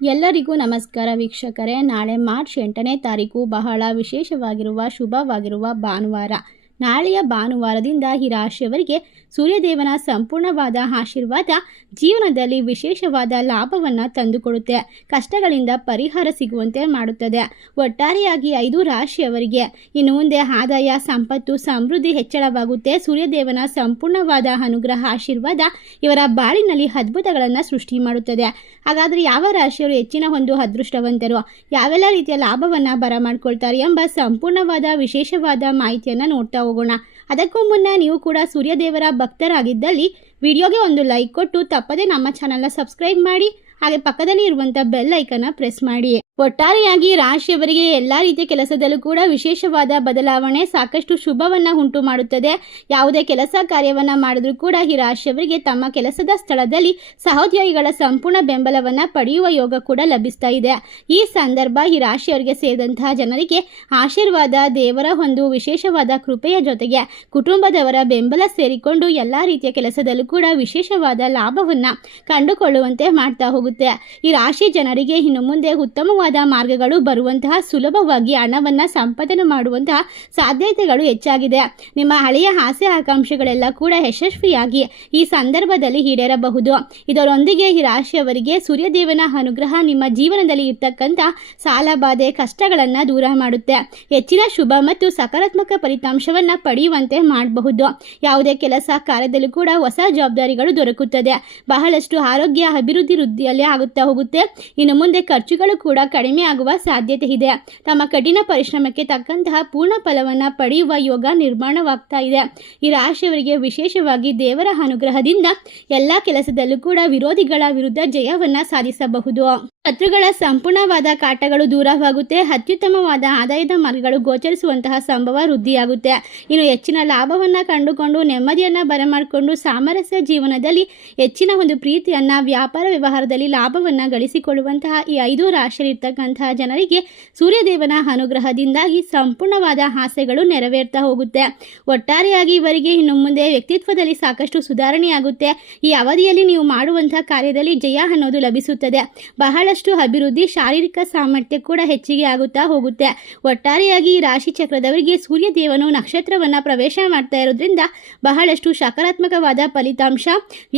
ಎಲ್ಲರಿಗೂ ನಮಸ್ಕಾರ ವೀಕ್ಷಕರೇ. ನಾಳೆ ಮಾರ್ಚ್ 8ನೇ ತಾರೀಕು ಬಹಳ ವಿಶೇಷವಾಗಿರುವ ಶುಭವಾಗಿರುವ ಭಾನುವಾರ. ನಾಳೆಯ ಭಾನುವಾರದಿಂದ ಈ ರಾಶಿಯವರಿಗೆ ಸೂರ್ಯದೇವನ ಸಂಪೂರ್ಣವಾದ ಆಶೀರ್ವಾದ ಜೀವನದಲ್ಲಿ ವಿಶೇಷವಾದ ಲಾಭವನ್ನು ತಂದುಕೊಡುತ್ತೆ. ಕಷ್ಟಗಳಿಂದ ಪರಿಹಾರ ಸಿಗುವಂತೆ ಮಾಡುತ್ತದೆ. ಒಟ್ಟಾರೆಯಾಗಿ 5 ರಾಶಿಯವರಿಗೆ ಇನ್ನು ಮುಂದೆ ಆದಾಯ, ಸಂಪತ್ತು, ಸಮೃದ್ಧಿ ಹೆಚ್ಚಳವಾಗುತ್ತೆ. ಸೂರ್ಯದೇವನ ಸಂಪೂರ್ಣವಾದ ಅನುಗ್ರಹ ಆಶೀರ್ವಾದ ಇವರ ಬಾಳಿನಲ್ಲಿ ಅದ್ಭುತಗಳನ್ನು ಸೃಷ್ಟಿ ಮಾಡುತ್ತದೆ. ಹಾಗಾದರೆ ಯಾವ ರಾಶಿಯವರು ಹೆಚ್ಚಿನ ಒಂದು ಅದೃಷ್ಟವಂತರು, ಯಾವೆಲ್ಲ ರೀತಿಯ ಲಾಭವನ್ನು ಬರಮಾಡ್ಕೊಳ್ತಾರೆ ಎಂಬ ಸಂಪೂರ್ಣವಾದ ವಿಶೇಷವಾದ ಮಾಹಿತಿಯನ್ನು ನೋಡ್ತಾ ಹೋಗೋಣ. ಅದಕ್ಕೂ ಮುನ್ನ ನೀವು ಕೂಡ ಸೂರ್ಯದೇವರ ಭಕ್ತರಾಗಿದ್ದಲ್ಲಿ ವಿಡಿಯೋಗೆ ಒಂದು ಲೈಕ್ ಕೊಟ್ಟು ತಪ್ಪದೆ ನಮ್ಮ ಚಾನಲ್ನ ಸಬ್ಸ್ಕ್ರೈಬ್ ಮಾಡಿ, ಹಾಗೆ ಪಕ್ಕದಲ್ಲಿ ಇರುವಂಥ ಬೆಲ್ ಐಕನ್ನ ಪ್ರೆಸ್ ಮಾಡಿ. ಒಟ್ಟಾರೆಯಾಗಿ ರಾಶಿಯವರಿಗೆ ಎಲ್ಲ ರೀತಿಯ ಕೆಲಸದಲ್ಲೂ ಕೂಡ ವಿಶೇಷವಾದ ಬದಲಾವಣೆ ಸಾಕಷ್ಟು ಶುಭವನ್ನು ಉಂಟು ಮಾಡುತ್ತದೆ. ಯಾವುದೇ ಕೆಲಸ ಕಾರ್ಯವನ್ನು ಮಾಡಿದ್ರೂ ಕೂಡ ಈ ರಾಶಿಯವರಿಗೆ ತಮ್ಮ ಕೆಲಸದ ಸ್ಥಳದಲ್ಲಿ ಸಹೋದ್ಯೋಗಿಗಳ ಸಂಪೂರ್ಣ ಬೆಂಬಲವನ್ನು ಪಡೆಯುವ ಯೋಗ ಕೂಡ ಲಭಿಸ್ತಾ ಇದೆ. ಈ ಸಂದರ್ಭ ಈ ರಾಶಿಯವರಿಗೆ ಸೇರಿದಂತಹ ಜನರಿಗೆ ಆಶೀರ್ವಾದ, ದೇವರ ಒಂದು ವಿಶೇಷವಾದ ಕೃಪೆಯ ಜೊತೆಗೆ ಕುಟುಂಬದವರ ಬೆಂಬಲ ಸೇರಿಕೊಂಡು ಎಲ್ಲ ರೀತಿಯ ಕೆಲಸದಲ್ಲೂ ಕೂಡ ವಿಶೇಷವಾದ ಲಾಭವನ್ನು ಕಂಡುಕೊಳ್ಳುವಂತೆ ಮಾಡ್ತಾ ಹೋಗುತ್ತೆ. ಈ ರಾಶಿ ಜನರಿಗೆ ಇನ್ನು ಮುಂದೆ ಉತ್ತಮವಾದ ಮಾರ್ಗಗಳು ಬರುವಂತಹ, ಸುಲಭವಾಗಿ ಹಣವನ್ನು ಸಂಪಾದನೆ ಮಾಡುವಂತಹ ಸಾಧ್ಯತೆಗಳು ಹೆಚ್ಚಾಗಿದೆ. ನಿಮ್ಮ ಹಳೆಯ ಆಸೆ ಆಕಾಂಕ್ಷೆಗಳೆಲ್ಲ ಕೂಡ ಯಶಸ್ವಿಯಾಗಿ ಈ ಸಂದರ್ಭದಲ್ಲಿ ಈಡೇರಬಹುದು. ಇದರೊಂದಿಗೆ ಈ ರಾಶಿಯವರಿಗೆ ಸೂರ್ಯದೇವನ ಅನುಗ್ರಹ ನಿಮ್ಮ ಜೀವನದಲ್ಲಿ ಇರ್ತಕ್ಕಂಥ ಸಾಲ ಬಾಧೆ ಕಷ್ಟಗಳನ್ನು ದೂರ ಮಾಡುತ್ತೆ. ಹೆಚ್ಚಿನ ಶುಭ ಮತ್ತು ಸಕಾರಾತ್ಮಕ ಫಲಿತಾಂಶವನ್ನು ಪಡೆಯುವಂತೆ ಮಾಡಬಹುದು. ಯಾವುದೇ ಕೆಲಸ ಕಾರ್ಯದಲ್ಲೂ ಕೂಡ ಹೊಸ ಜವಾಬ್ದಾರಿಗಳು ದೊರಕುತ್ತದೆ. ಬಹಳಷ್ಟು ಆರೋಗ್ಯ ಅಭಿವೃದ್ಧಿ ವೃದ್ಧಿಯಲ್ಲಿ ಆಗುತ್ತಾ ಹೋಗುತ್ತೆ. ಇನ್ನು ಮುಂದೆ ಖರ್ಚುಗಳು ಕೂಡ ಕಡಿಮೆ ಆಗುವ ಸಾಧ್ಯತೆ ಇದೆ. ತಮ್ಮ ಕಠಿಣ ಪರಿಶ್ರಮಕ್ಕೆ ತಕ್ಕಂತಹ ಪೂರ್ಣ ಫಲವನ್ನು ಪಡೆಯುವ ಯೋಗ ನಿರ್ಮಾಣವಾಗ್ತಾ ಇದೆ. ಈ ರಾಶಿಯವರಿಗೆ ವಿಶೇಷವಾಗಿ ದೇವರ ಅನುಗ್ರಹದಿಂದ ಎಲ್ಲ ಕೆಲಸದಲ್ಲೂ ಕೂಡ ವಿರೋಧಿಗಳ ವಿರುದ್ಧ ಜಯವನ್ನು ಸಾಧಿಸಬಹುದು. ಶತ್ರುಗಳ ಸಂಪೂರ್ಣವಾದ ಕಾಟಗಳು ದೂರವಾಗುತ್ತೆ. ಅತ್ಯುತ್ತಮವಾದ ಆದಾಯದ ಮಾರ್ಗಗಳು ಗೋಚರಿಸುವಂತಹ ಸಂಭವ ವೃದ್ಧಿಯಾಗುತ್ತೆ. ಇನ್ನು ಹೆಚ್ಚಿನ ಲಾಭವನ್ನು ಕಂಡುಕೊಂಡು ನೆಮ್ಮದಿಯನ್ನು ಬರಮಾಡಿಕೊಂಡು ಸಾಮರಸ್ಯ ಜೀವನದಲ್ಲಿ ಹೆಚ್ಚಿನ ಒಂದು ಪ್ರೀತಿಯನ್ನು, ವ್ಯಾಪಾರ ವ್ಯವಹಾರದಲ್ಲಿ ಲಾಭವನ್ನು ಗಳಿಸಿಕೊಳ್ಳುವಂತಹ ಈ 5 ರಾಶಿಯಲ್ಲಿರ್ತಕ್ಕಂತಹ ಜನರಿಗೆ ಸೂರ್ಯದೇವನ ಅನುಗ್ರಹದಿಂದಾಗಿ ಸಂಪೂರ್ಣವಾದ ಆಸೆಗಳು ನೆರವೇರ್ತಾ ಹೋಗುತ್ತೆ. ಒಟ್ಟಾರೆಯಾಗಿ ಇವರಿಗೆ ಇನ್ನು ಮುಂದೆ ವ್ಯಕ್ತಿತ್ವದಲ್ಲಿ ಸಾಕಷ್ಟು ಸುಧಾರಣೆಯಾಗುತ್ತೆ. ಈ ಅವಧಿಯಲ್ಲಿ ನೀವು ಮಾಡುವಂತಹ ಕಾರ್ಯದಲ್ಲಿ ಜಯ ಅನ್ನೋದು ಲಭಿಸುತ್ತದೆ. ಬಹಳಷ್ಟು ಅಭಿವೃದ್ಧಿ, ಶಾರೀರಿಕ ಸಾಮರ್ಥ್ಯ ಕೂಡ ಹೆಚ್ಚಿಗೆ ಆಗುತ್ತಾ ಹೋಗುತ್ತೆ. ಒಟ್ಟಾರೆಯಾಗಿ ಈ ರಾಶಿ ಚಕ್ರದವರಿಗೆ ಸೂರ್ಯದೇವನು ನಕ್ಷತ್ರವನ್ನು ಪ್ರವೇಶ ಮಾಡ್ತಾ ಇರೋದ್ರಿಂದ ಬಹಳಷ್ಟು ಸಕಾರಾತ್ಮಕವಾದ ಫಲಿತಾಂಶ,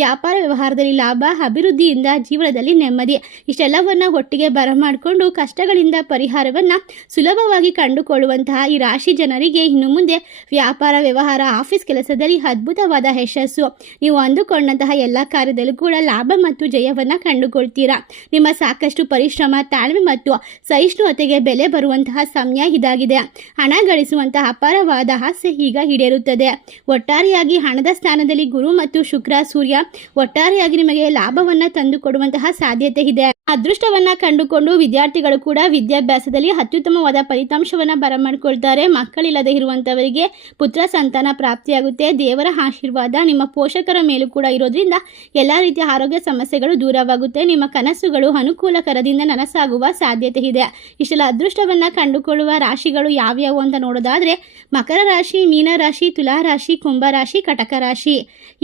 ವ್ಯಾಪಾರ ವ್ಯವಹಾರದಲ್ಲಿ ಲಾಭ, ಅಭಿವೃದ್ಧಿಯಿಂದ ಜೀವನದಲ್ಲಿ ನೆಮ್ಮದಿ, ಇಷ್ಟೆಲ್ಲವನ್ನು ಒಟ್ಟಿಗೆ ಬರಮಾಡಿಕೊಂಡು ಕಷ್ಟಗಳಿಂದ ಪರಿಹಾರವನ್ನು ಸುಲಭವಾಗಿ ಕಂಡುಕೊಳ್ಳುವಂತಹ ಈ ರಾಶಿ ಜನರಿಗೆ ಇನ್ನು ಮುಂದೆ ವ್ಯಾಪಾರ ವ್ಯವಹಾರ, ಆಫೀಸ್ ಕೆಲಸದಲ್ಲಿ ಅದ್ಭುತವಾದ ಯಶಸ್ಸು. ನೀವು ಅಂದುಕೊಂಡಂತಹ ಎಲ್ಲ ಕಾರ್ಯದಲ್ಲೂ ಕೂಡ ಲಾಭ ಮತ್ತು ಜಯವನ್ನು ಕಂಡುಕೊಳ್ತೀರಾ. ನಿಮ್ಮ ಸಾಕಷ್ಟು ಪರಿಶ್ರಮ, ತಾಳ್ಮೆ ಮತ್ತು ಸಹಿಷ್ಣುತೆಗೆ ಬೆಲೆ ಬರುವಂತಹ ಸಮಯ ಇದಾಗಿದೆ. ಹಣ ಗಳಿಸುವಂತಹ ಅಪಾರವಾದ ಆಸೆ ಈಗ ಈಡೇರುತ್ತದೆ. ಒಟ್ಟಾರೆಯಾಗಿ ಹಣದ ಸ್ಥಾನದಲ್ಲಿ ಗುರು ಮತ್ತು ಶುಕ್ರ, ಸೂರ್ಯ ಒಟ್ಟಾರೆಯಾಗಿ ನಿಮಗೆ ಲಾಭವನ್ನು ತಂದುಕೊಡುವಂತಹ ಸಾಧ್ಯತೆ ಇದೆ. ಅದೃಷ್ಟವನ್ನು ಕಂಡುಕೊಂಡು ವಿದ್ಯಾರ್ಥಿಗಳು ಕೂಡ ವಿದ್ಯಾಭ್ಯಾಸದಲ್ಲಿ ಅತ್ಯುತ್ತಮವಾದ ಫಲಿತಾಂಶವನ್ನು ಬರಮಾಡಿಕೊಳ್ತಾರೆ. ಮಕ್ಕಳಿಲ್ಲದೆ ಇರುವಂಥವರಿಗೆ ಪುತ್ರ ಸಂತಾನ ಪ್ರಾಪ್ತಿಯಾಗುತ್ತೆ. ದೇವರ ಆಶೀರ್ವಾದ ನಿಮ್ಮ ಪೋಷಕರ ಮೇಲೂ ಕೂಡ ಇರೋದ್ರಿಂದ ಎಲ್ಲ ರೀತಿಯ ಆರೋಗ್ಯ ಸಮಸ್ಯೆಗಳು ದೂರವಾಗುತ್ತೆ. ನಿಮ್ಮ ಕನಸುಗಳು ಅನುಕೂಲಕರದಿಂದ ನನಸಾಗುವ ಸಾಧ್ಯತೆ ಇದೆ. ಇಷ್ಟೆಲ್ಲ ಅದೃಷ್ಟವನ್ನು ಕಂಡುಕೊಳ್ಳುವ ರಾಶಿಗಳು ಯಾವ್ಯಾವು ಅಂತ ನೋಡೋದಾದರೆ ಮಕರ ರಾಶಿ, ಮೀನ ರಾಶಿ, ತುಲಾ ರಾಶಿ, ಕುಂಭ ರಾಶಿ, ಕಟಕ ರಾಶಿ.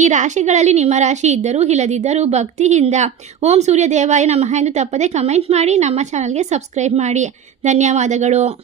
ಈ ರಾಶಿಗಳಲ್ಲಿ ನಿಮ್ಮ ರಾಶಿ ಇದ್ದರೂ ಇಲ್ಲದಿದ್ದರೂ ಭಕ್ತಿಯಿಂದ ಓಂ ಸೂರ್ಯ ದೇವಾಯ ನಮಃ ಎಂದು ತಪ್ಪದೆ ಕಮೆಂಟ್ ಮಾಡಿ ನಮ್ಮ ಚಾನಲ್ಗೆ ಸಬ್ಸ್ಕ್ರೈಬ್ ಮಾಡಿ. ಧನ್ಯವಾದಗಳು.